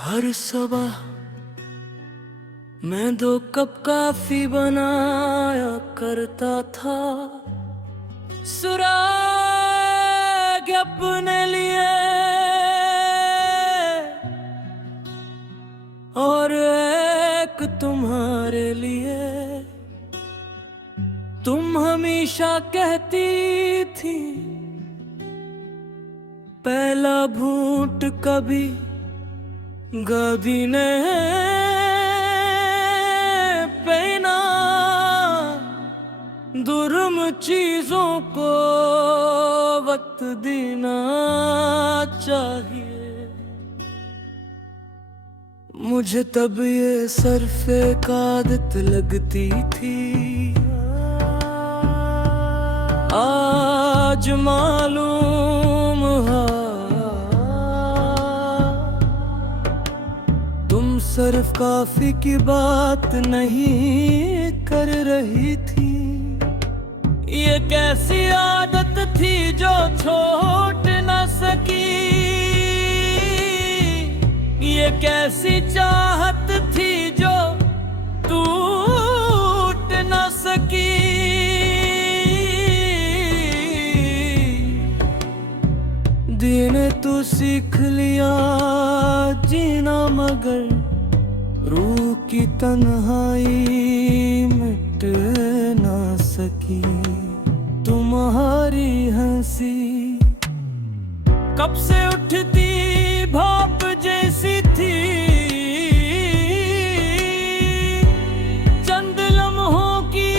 हर सुबह मैं 2 cup coffee बनाया करता था, सुराग अपने लिए और एक तुम्हारे लिए। तुम हमेशा कहती थी पहला घूंट कभी गदी ने पहना, दुर्म चीजों को वक्त देना चाहिए। मुझे तब ये सरफे का आदत लगती थी, आज मालूम है तुम सिर्फ काफी की बात नहीं कर रही थी। ये कैसी आदत थी जो छोड़ न सकी, ये कैसी चाहत थी जो टूट न सकी। दिन तू सीख लिया जीना मगर रूह की तन्हाई मिट ना सकी। तुम्हारी हंसी कब से उठती भाप जैसी थी, चंद लम्हों की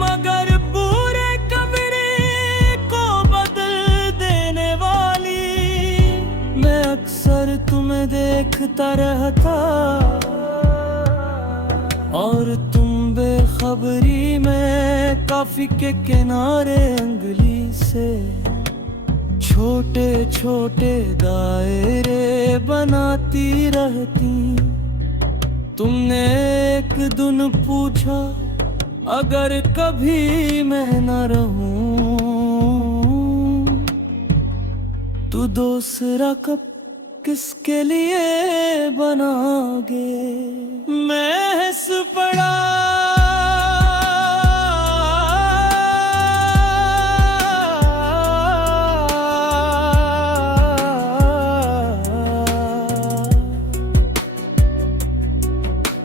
मगर पूरे कमरे को बदल देने वाली। मैं अक्सर तुम्हें देखता रहता और तुम बेखबरी में काफी के किनारे अंगली से छोटे छोटे दायरे बनाती रहती। तुमने एक दिन पूछा अगर कभी मैं न रहूं तो दूसरा कप किसके लिए बनाओगे। मैं हंस पड़ा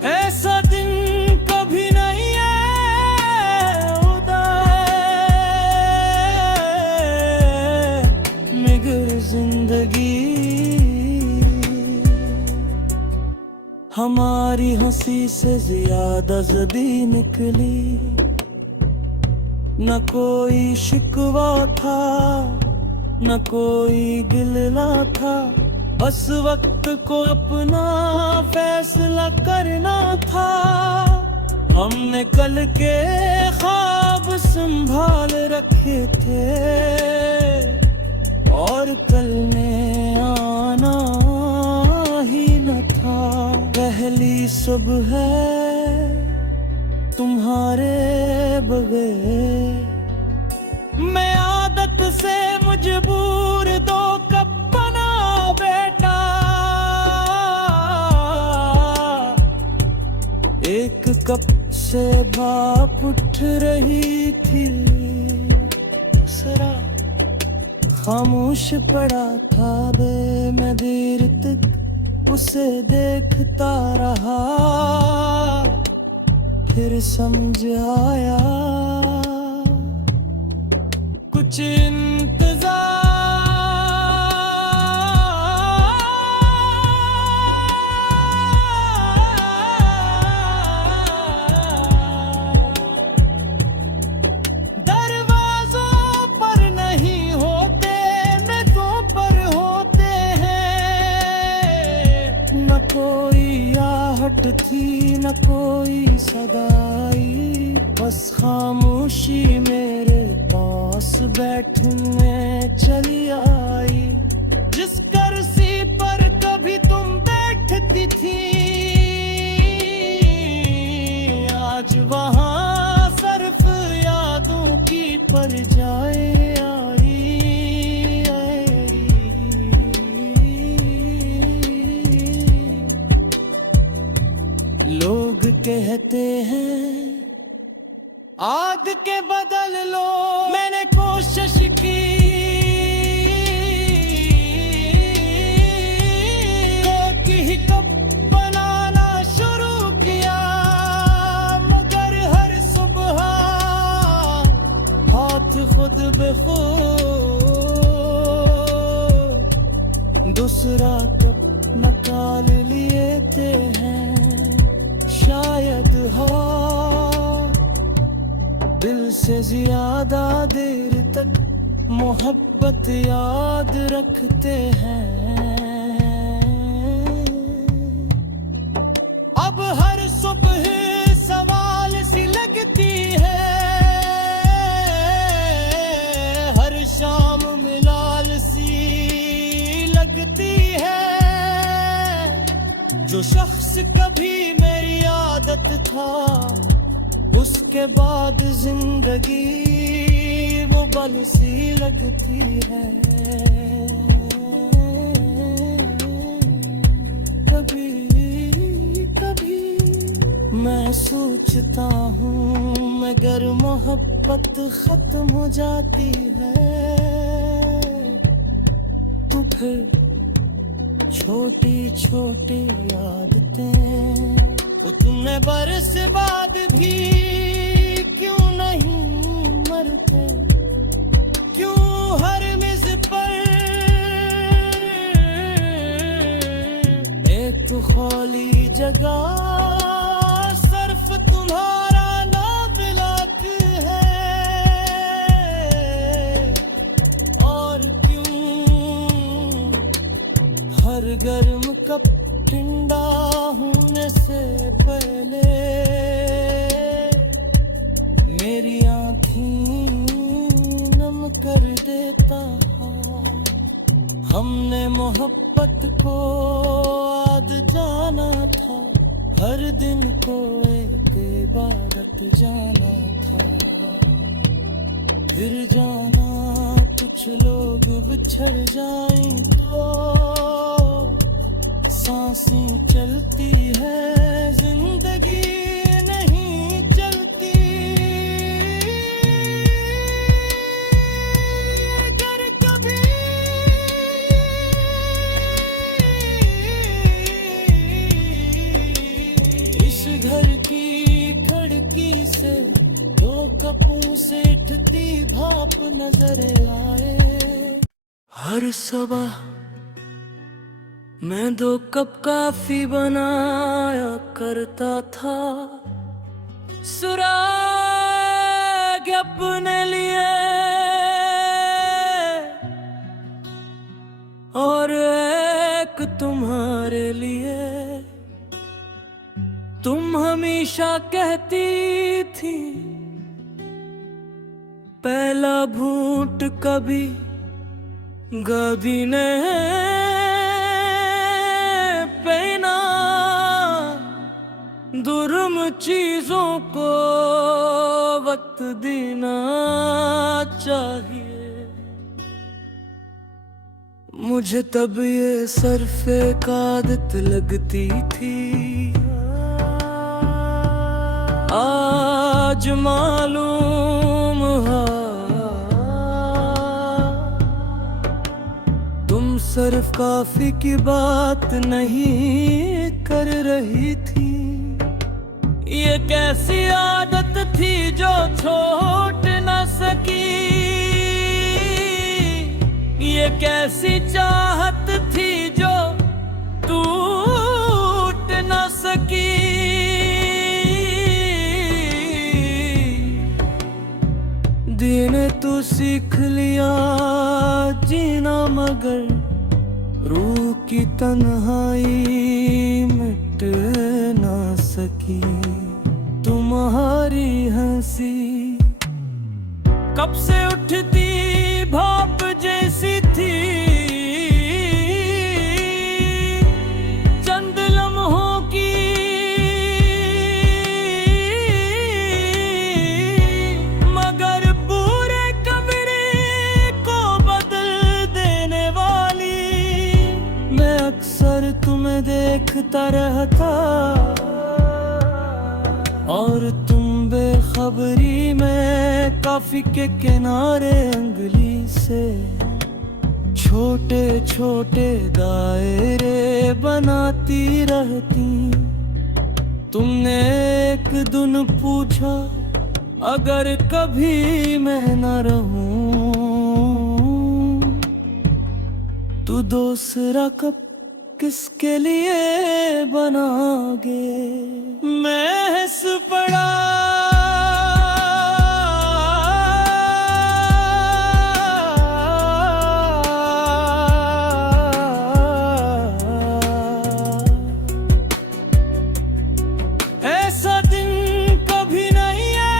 ऐसा दिन कभी नहीं है उदास मगर जिंदगी हमारी हंसी से ज्यादा जदी निकली। न कोई शिकवा था न कोई गिला था, बस वक्त को अपना फैसला करना था। हमने कल के ख्वाब संभाल रखे थे और कल में आना ही न था। पहली सुबह है तुम्हारे बगैर मैं आदत से मजबूर 2 कप बना बेटा। एक कप से भाप उठ रही थी, दूसरा खामोश पड़ा था बे। मैं देर तक उसे देखता रहा, फिर समझ आया कुछ इंतजार दरवाजों पर नहीं होते, मेज़ों पर होते हैं। न कोई आहट थी न कोई सदाई, बस खामोशी मेरे पास बैठने चली आई। जिस कुर्सी पर कभी तुम बैठती थी आज वहाँ सिर्फ यादों की परछाई आई। कहते हैं आग के बदल लो। मैंने कोशिश की ही कब बनाना शुरू किया, मगर हर सुबह हाथ खुद बेखुद दूसरा कप निकाल लेते हैं। शायद हो दिल से ज्यादा देर तक मोहब्बत याद रखते हैं। अब हर सुबह सवाल सी लगती है, हर शाम मिलाल सी लगती है। जो शख्स कभी मेरी आदत था, उसके बाद जिंदगी वो बल सी लगती है। कभी मैं सोचता हूँ मगर मोहब्बत खत्म हो जाती है, तो फिर छोटी छोटी आदतें वो तुमने बरस बाद भी क्यों नहीं मरते, क्यों हर मिज़ पर एक खाली जगह तुम्हारा नाम मिलाती है। और क्यों हर गर्म कप ठंडा होने से पहले मेरी आँखें नम कर देता है। हमने मोहब्बत को आज जाना था, हर दिन को एक इबादत जाना था। फिर जाना कुछ लोग बिछड़ जाएं तो सांसें चलती है, जिंदगी नहीं चलती। अगर कभी घर की खिड़की से दो कपों से उठती भाप नजर आए। हर सुबह मैं 2 कप काफी बनाया करता था, सुराग अपने लिए और एक तुम्हारे लिए। तुम हमेशा कहती थी पहला घूंट कभी गदी ने पहना, दुर्म चीजों को वक्त देना चाहिए। मुझे तब ये सरफे का आदत लगती थी, आज मालूम है तुम सिर्फ काफी की बात नहीं कर रही थी। ये कैसी आदत थी जो छोड़ न सकी, ये कैसी चाहत थी जो टूट न सकी। दिन तो सीख लिया जीना मगर रूह की तन्हाई मिट ना सकी। तुम्हारी हंसी कब से उठती भाप जैसी थी, चंद लम्हों की तुम्हें देखता रहता, और तुम बेखबरी में काफी के किनारे अंगली से छोटे छोटे दायरे बनाती रहती। तुमने एक दिन पूछा अगर कभी मैं न रहूं तो दूसरा कप किसके लिए बनाओगे। मैं हंस पड़ा ऐसा दिन कभी नहीं है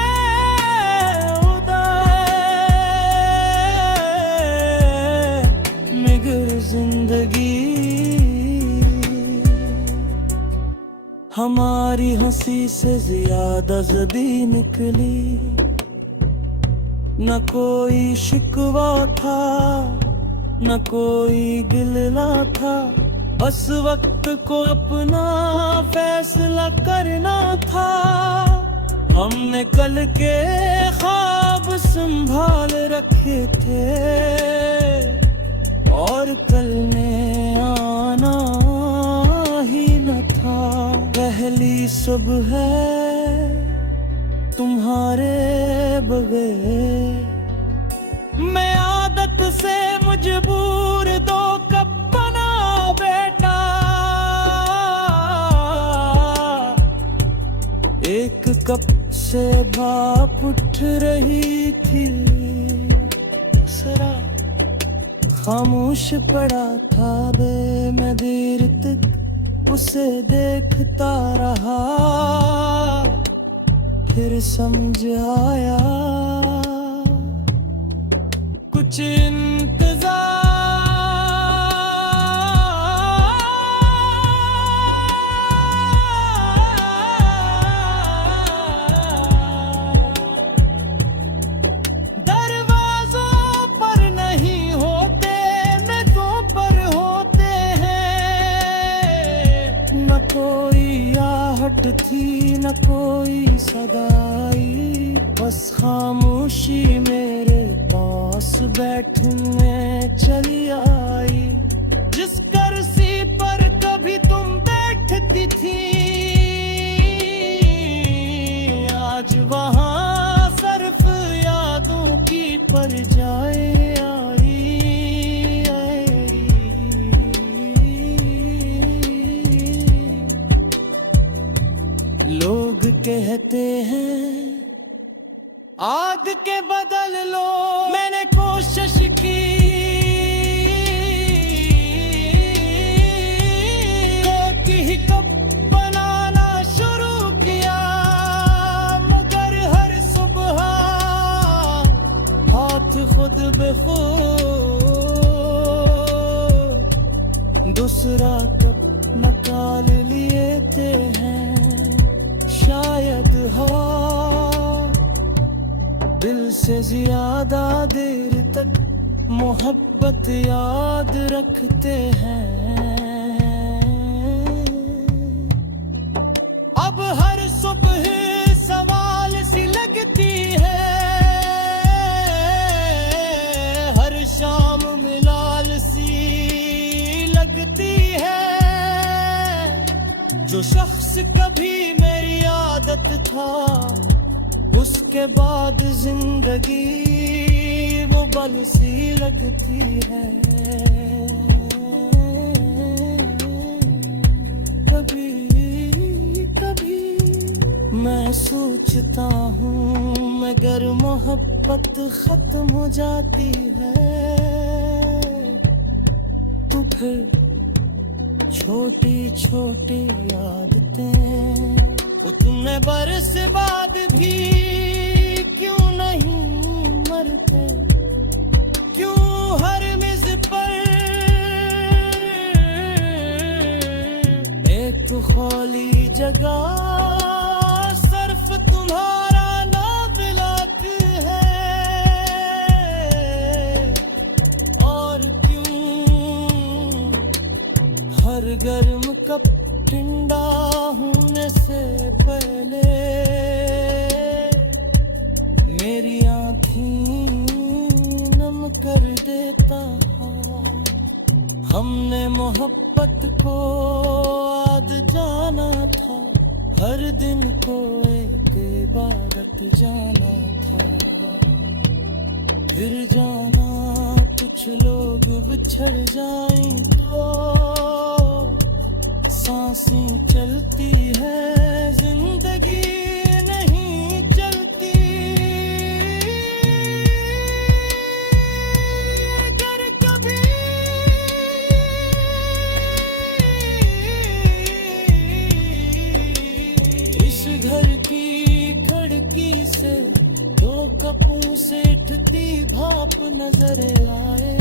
उदास मगर जिंदगी हमारी हंसी से ज्यादा जदी निकली। न कोई शिकवा था न कोई गिला था, बस वक्त को अपना फैसला करना था। हमने कल के ख्वाब संभाल रखे थे और कल ने आना ही न था। पहली सुबह है तुम्हारे बगैर, मैं आदत से मजबूर दो कप बना बेटा। एक कप से भाप उठ रही थी, दूसरा खामोश पड़ा था बे। मैं देर तक उसे देखता रहा, फिर समझ आया कुछ इंतजार। दरवाजों पर नहीं होते मेज़ों पर होते हैं। न कोई आहट थी न कोई सदाई, बस खामोशी मेरे पास बैठने चली आई। जिस कुर्सी पर कभी तुम बैठती थी, आज वहाँ सिर्फ यादों की परछाई आई। लोग कहते हैं आग के बदल लो, मैंने कोशिश की कोकी ही कप बनाना शुरू किया, मगर हर सुबह हाथ खुद बेखुद दूसरा कप निकाल लेते हैं। शायद हो दिल से ज्यादा देर तक मोहब्बत याद रखते हैं। अब हर सुबह सवाल सी लगती है, हर शाम मिलाल सी लगती है। जो शख्स कभी मेरी आदत था, उसके बाद जिंदगी वो बल सी लगती है। कभी कभी मैं सोचता हूँ मगर मोहब्बत खत्म हो जाती है तो फिर छोटी छोटी आदतें वो तुमने बरस बाद भी क्यों नहीं मरते, क्यों हर मेज पर एक खाली जगह सिर्फ तुम्हारा नाम लाती है। और क्यों हर गर्म कप ठंडा होने से पहले मेरी आँखें नम कर देता हाँ। हमने मोहब्बत को आज जाना था, हर दिन को एक इबादत जाना था। फिर जाना कुछ लोग बिछड़ जाएं तो सांसें चलती है, जिंदगी नहीं चलती। अगर कभी इस घर की खिड़की से दो कपों से उठती भाप नजर आए,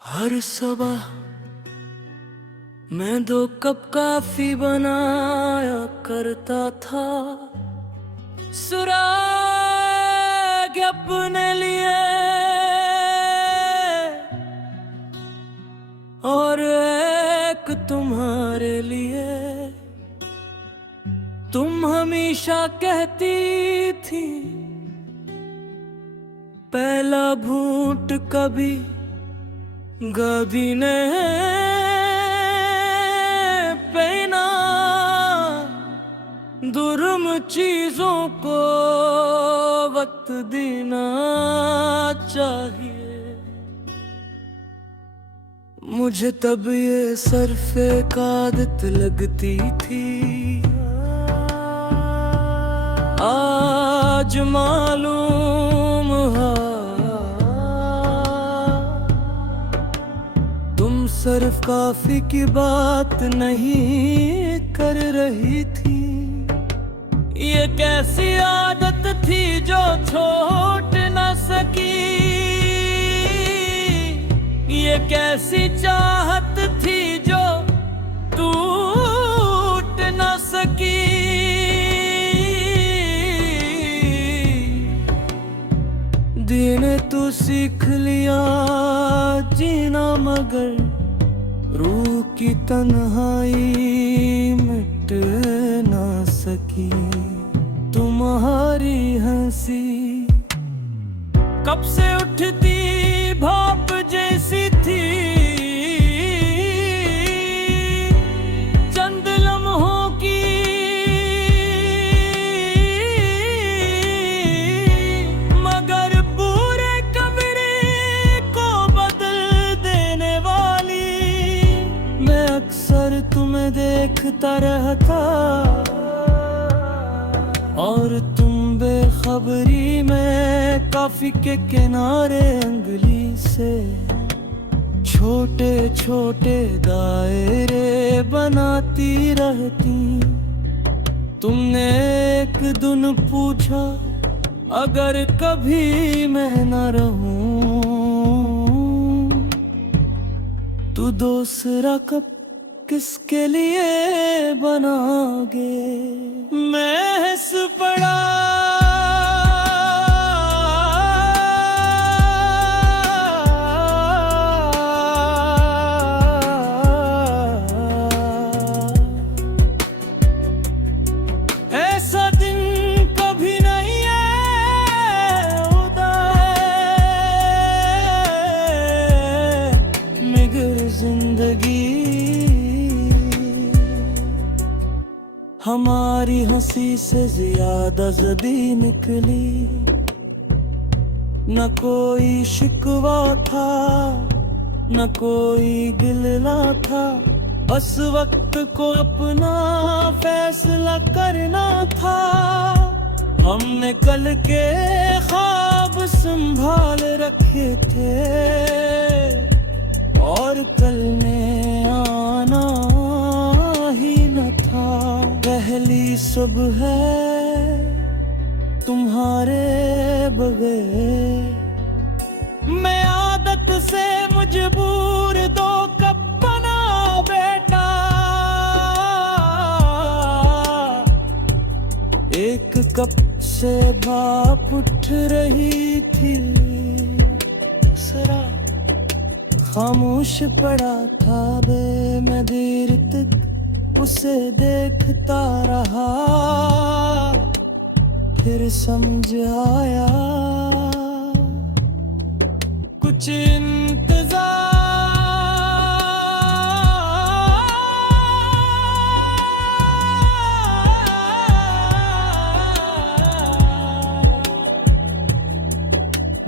हर सुबह मैं 2 कप कॉफी बनाया करता था, सुराग अपने लिए और एक तुम्हारे लिए। तुम हमेशा कहती थी पहला भूट कभी गधी ने पहना, दुर्म चीजों को वक्त देना चाहिए। मुझे तब ये सरफे का आदत लगती थी, आज मालूम है तुम सिर्फ काफी की बात नहीं कर रही थी। ये कैसी आदत थी जो छोड़ न सकी, ये कैसी चाहत थी जो टूट न सकी। दिन तो सीख लिया जीना मगर रूह की तन्हाई मिट ना सकी। तुम्हारी हंसी कब से उठती भाप जैसी थी, चंद लम्हों की मगर पूरे कमरे को बदल देने वाली। मैं अक्सर तुम्हें देखता रहता और तुम बेखबरी में काफी के किनारे अंगुली से छोटे छोटे दायरे बनाती रहती। तुमने एक दिन पूछा अगर कभी मैं न रहूं तो दूसरा कप किसके लिए बनाओगे। मैं हंस पड़ा ऐसा दिन कभी नहीं है उदास मगर जिंदगी हमारी हंसी से ज्यादा जदी निकली। न कोई शिकवा था न कोई गिला था, बस वक्त को अपना फैसला करना था। हमने कल के ख्वाब संभाल रखे थे और कल ने आना ही न था। पहली सुबह है तुम्हारे बगैर मैं आदत से मजबूर 2 कप बना बेटा। एक कप से भाप उठ रही थी, दूसरा खामोश पड़ा था बे। मैं देर तक उसे देखता रहा, फिर समझ आया कुछ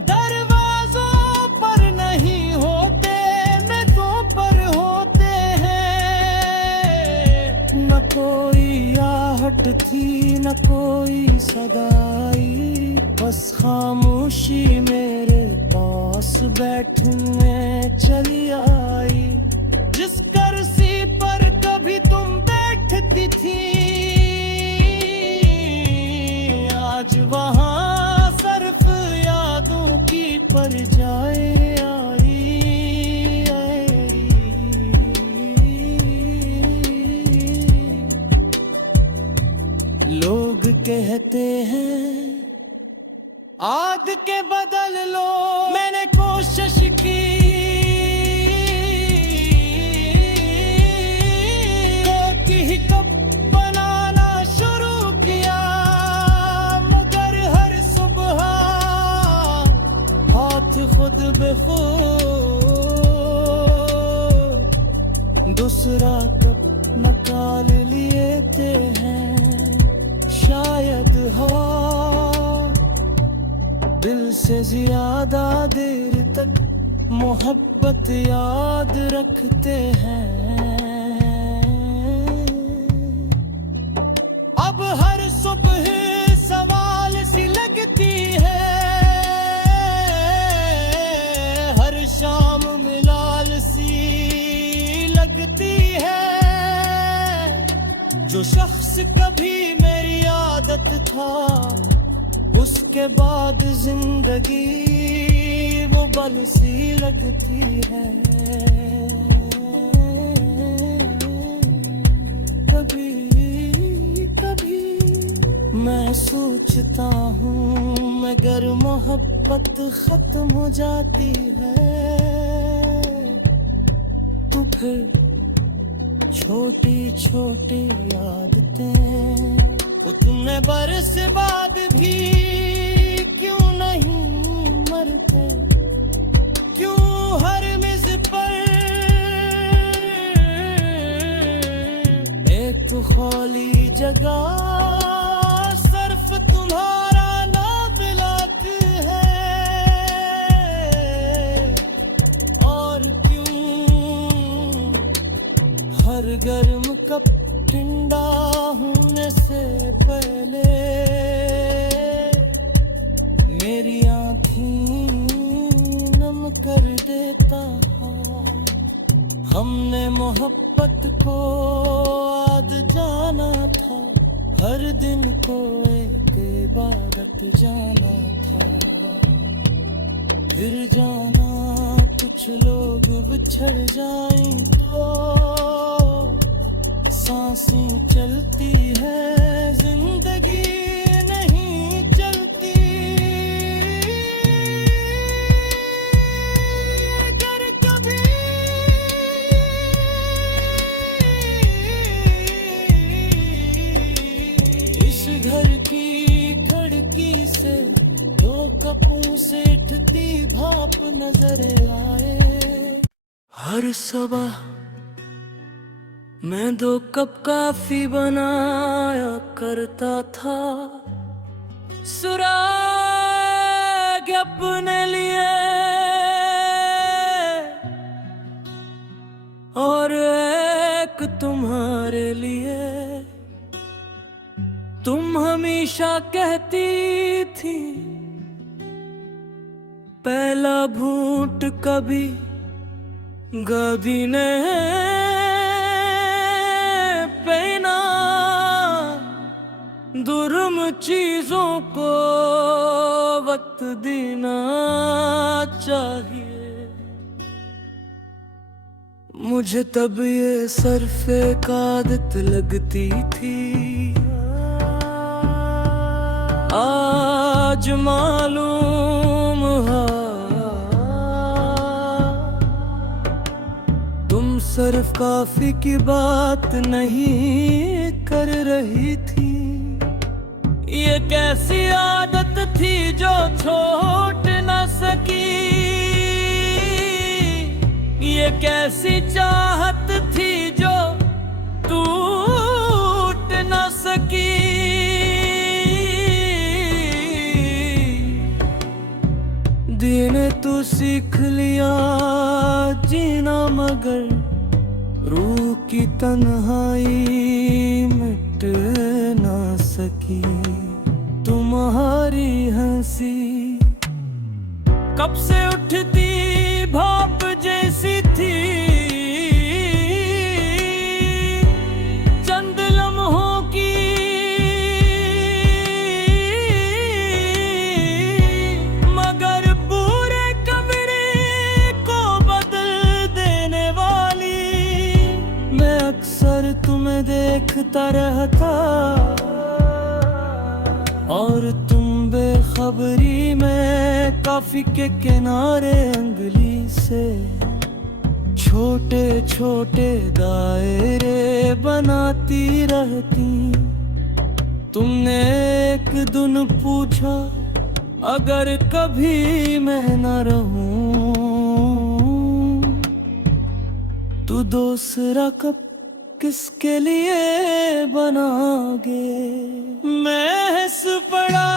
दरवाजों पर नहीं होते, मेज़ों पर होते हैं। न कोई आहट थी, न कोई सदाई, बस खामोशी मेरे पास बैठने चली आई। जिस कुर्सी पर कभी तुम बैठती थी, आज वहाँ सिर्फ यादों की परछाई आई। लोग कहते हैं आग के बदल लो, मैंने कोशिश की ही कब बनाना शुरू किया, मगर हर सुबह हाथ खुद बेखुद दूसरा कब निकाल लेते हैं। शायद हो दिल से ज्यादा देर तक मोहब्बत याद रखते हैं। अब हर सुबह सवाल सी लगती है, हर शाम मिलाल सी लगती है। जो शख्स कभी मेरी आदत था, उसके बाद जिंदगी वो बल सी लगती है। कभी कभी मैं सोचता हूँ, मगर मोहब्बत खत्म हो जाती है तो फिर छोटी छोटी आदतें वो तुमने बरस बाद भी क्यों नहीं मरते, क्यों हर मिज़ पर एक खाली जगह सिर्फ तुम्हारा नाम लाती है। और क्यों हर गर्म कप ठंडा होने से पहले मेरी आँखें नम कर देता है। हमने मोहब्बत को आज जाना था, हर दिन को एक इबादत जाना था। फिर जाना कुछ लोग बिछड़ जाएं तो सांसें चलती है, जिंदगी नहीं चलती। अगर कभी इस घर की खिड़की से दो कपों से उठती भाप नजर आए। हर सुबह मैं 2 कप कॉफी बनाया करता था, सुराग अपने लिए और एक तुम्हारे लिए। तुम हमेशा कहती थी पहला घूंट कभी गादी ने पहना, दुर्म चीजों को वक्त देना चाहिए। मुझे तब ये सरफे का आदत लगती थी, आज मालूम है तुमसे सिर्फ काफी की बात नहीं कर रही थी। ये कैसी आदत थी जो छोड़ न सकी, ये कैसी चाहत थी जो टूट न सकी। दिन तू सीख लिया जीना मगर रूह की तन्हाई मिट ना सकी। तुम्हारी हंसी कब से उठती भाप जैसी थी, चंद लम्हों की मगर पूरे कमरे को बदल देने वाली। मैं अक्सर तुम्हें देखता रहता और तुम बेखबरी में काफी के किनारे अंगली से छोटे छोटे दायरे बनाती रहती। तुमने एक दिन पूछा अगर कभी मैं न रहूं तो दूसरा कब किसके लिए बनाओगे। मैं हंस पड़ा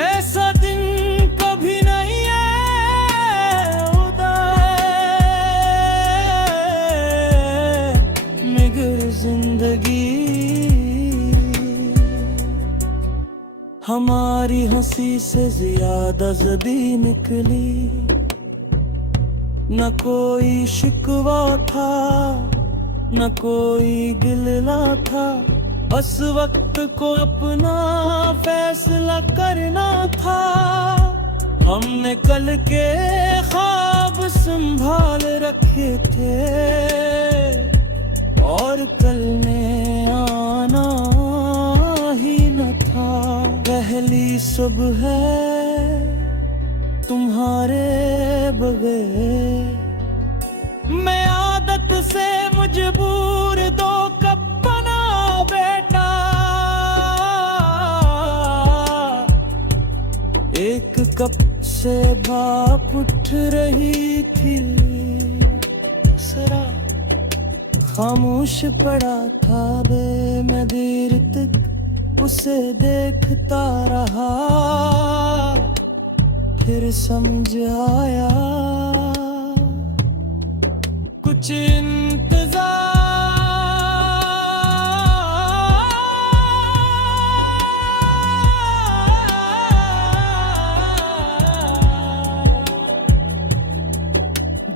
ऐसा दिन कभी नहीं है उदास मगर जिंदगी हमारी हंसी से ज्यादा जदी निकली। न कोई शिकवा था न कोई गिला था, बस वक्त को अपना फैसला करना था। हमने कल के ख्वाब संभाल रखे थे और कल ने आना ही न था। पहली सुबह है तुम्हारे बगैर, मैं आदत से मजबूर दो कप बना बेटा। एक कप से भाप उठ रही थी, दूसरा खामोश पड़ा था बे। मैं देर तक उसे देखता रहा, फिर समझ आया कुछ इंतजार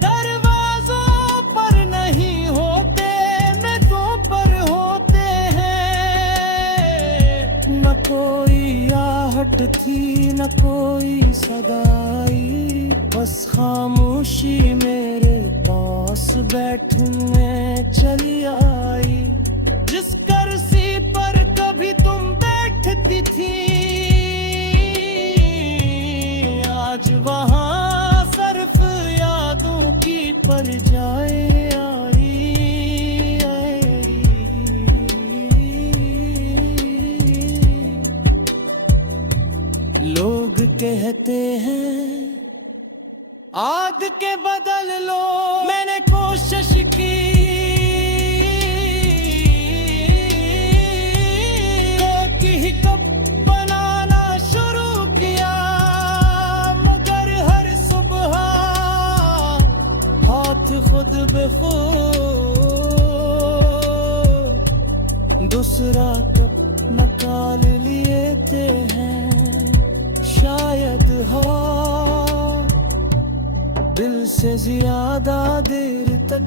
दरवाजों पर नहीं होते, मेज़ों पर होते हैं। न कोई आहट थी न कोई सदाई, बस खामोशी मेरे पास बैठने चली आई। जिस कुर्सी पर कभी तुम बैठती थी आज वहाँ सिर्फ यादों की परछाई आई। लोग कहते हैं आग के बदल लो, मैंने कोशिश की कोकी ही कप बनाना शुरू किया, मगर हर सुबह हाथ खुद बेखुद दूसरा कप निकाल लेते हैं। शायद हो दिल से ज्यादा देर तक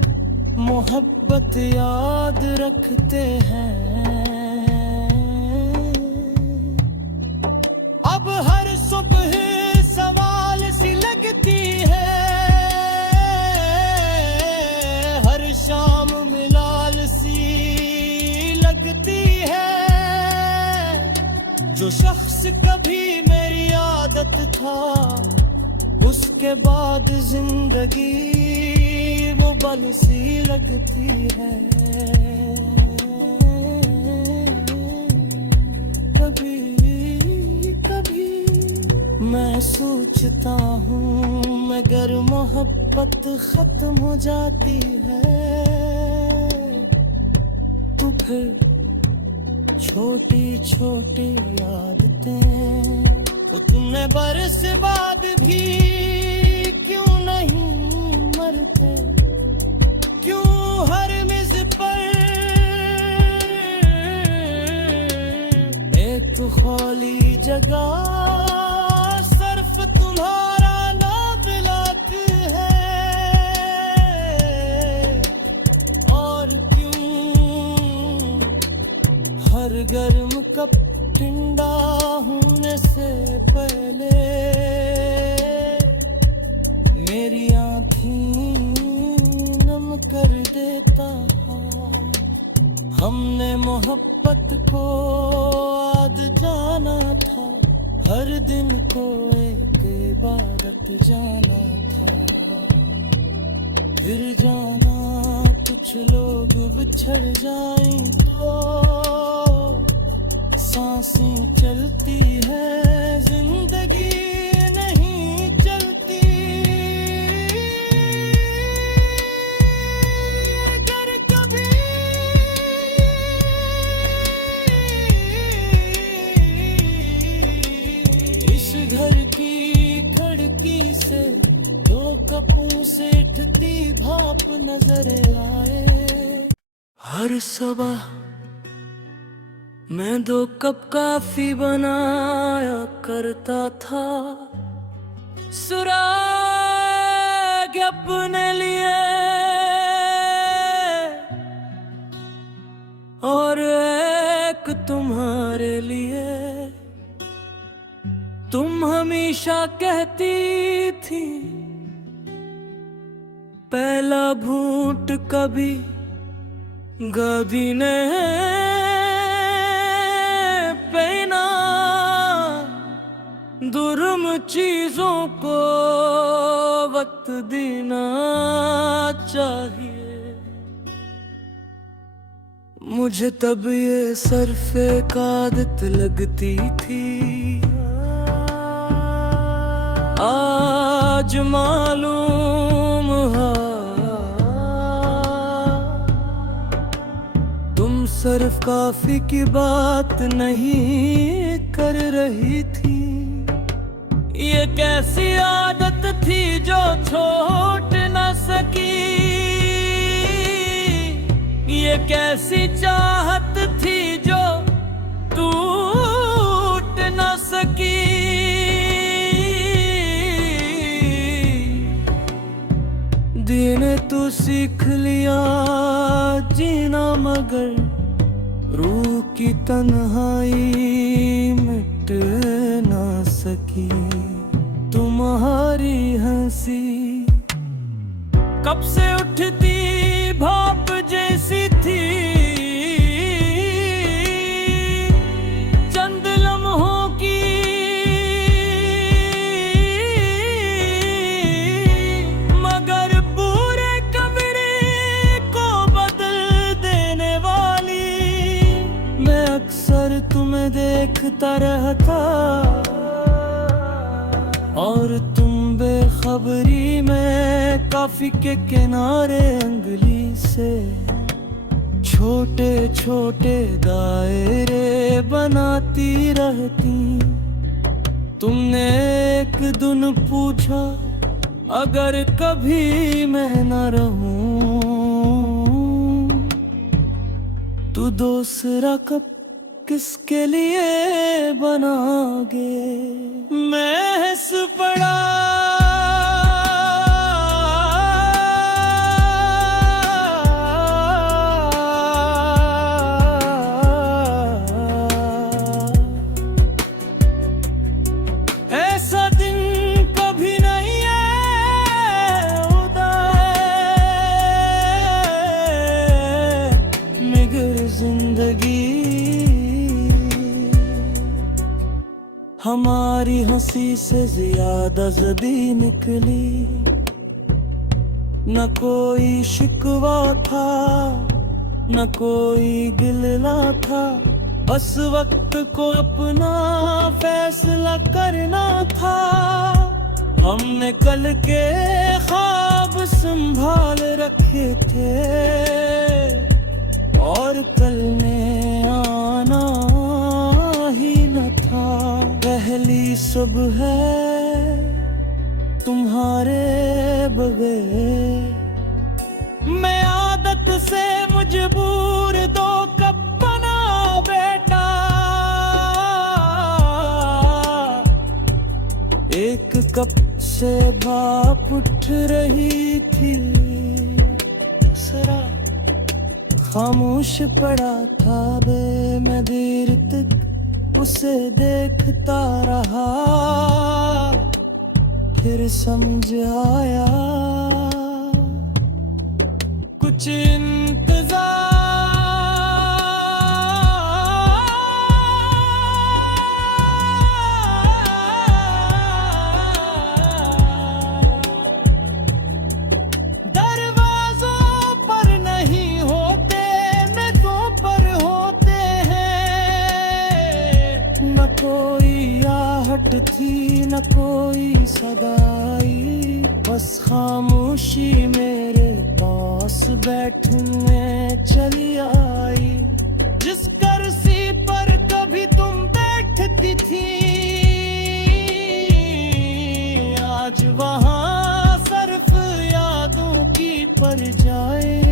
मोहब्बत याद रखते हैं। अब हर सुबह सवाल सी लगती है, हर शाम मिलाल सी लगती है। जो शख्स कभी मेरी आदत था, उसके बाद जिंदगी वो बल सी लगती है। कभी कभी मैं सोचता हूँ, मगर मोहब्बत खत्म हो जाती है तो फिर छोटी छोटी आदतें वो तुमने बरस बाद भी क्यों नहीं मरते, क्यों हर मिज़ पर एक खाली जगह सिर्फ तुम्हारा नाम लाती है। और क्यों हर गर्म कप ठंडा होने से पहले मेरी आँखें नम कर देता है। हमने मोहब्बत को आज जाना था, हर दिन को एक इबादत जाना था। फिर जाना कुछ लोग बिछड़ जाएं तो सांसें चलती है, जिंदगी नहीं चलती। अगर कभी इस घर की खिड़की से दो कपों से ढती भाप नजर आए, हर सुबह मैं 2 कप कॉफी बनाया करता था, सुराग अपने लिए और एक तुम्हारे लिए। तुम हमेशा कहती थी पहला घूंट कभी गादी ने दुर्म चीजों को वक्त देना चाहिए। मुझे तब ये सरफे का आदत लगती थी, आज मालूम है तुम सिर्फ काफी की बात नहीं कर रही थी। ये कैसी आदत थी जो छोड़ न सकी, ये कैसी चाहत थी जो टूट न सकी। दिन तो सीख लिया जीना, मगर रूह की तन्हाई मिट ना सकी। तुम्हारी हंसी कब से उठती भाप जैसी थी, चंद लम्हों की मगर पूरे कमरे को बदल देने वाली। मैं अक्सर तुम्हें देखता रहता और तुम बेखबरी में काफी के किनारे अंगली से छोटे छोटे दायरे बनाती रहती। तुमने एक दिन पूछा अगर कभी मैं न रहूं तो दूसरा कप किसके लिए बनाओगे। मैं हंस पड़ा ऐसा दिन कभी नहीं है, मगर जिंदगी हमारी हंसी से ज्यादा जदी निकली। न कोई शिकवा था न कोई गिला था, बस वक्त को अपना फैसला करना था। हमने कल के ख्वाब संभाल रखे थे और कल ने आना ही न था। पहली सुबह तुम्हारे बगैर मैं आदत से मजबूर, दो कप बना बेटा। एक कप से भाप उठ रही थी, दूसरा खामोश पड़ा था बे। मैं देर तक उसे देखता रहा, फिर समझ आया कुछ इंतजार। दरवाजों पर नहीं होते, नेतों पर होते हैं। न कोई आहट थी न कोई सदाई, बस खामोशी मेरे पास बैठने चली आई। जिस कुर्सी पर कभी तुम बैठती थी, आज वहाँ सिर्फ यादों की पर जाए।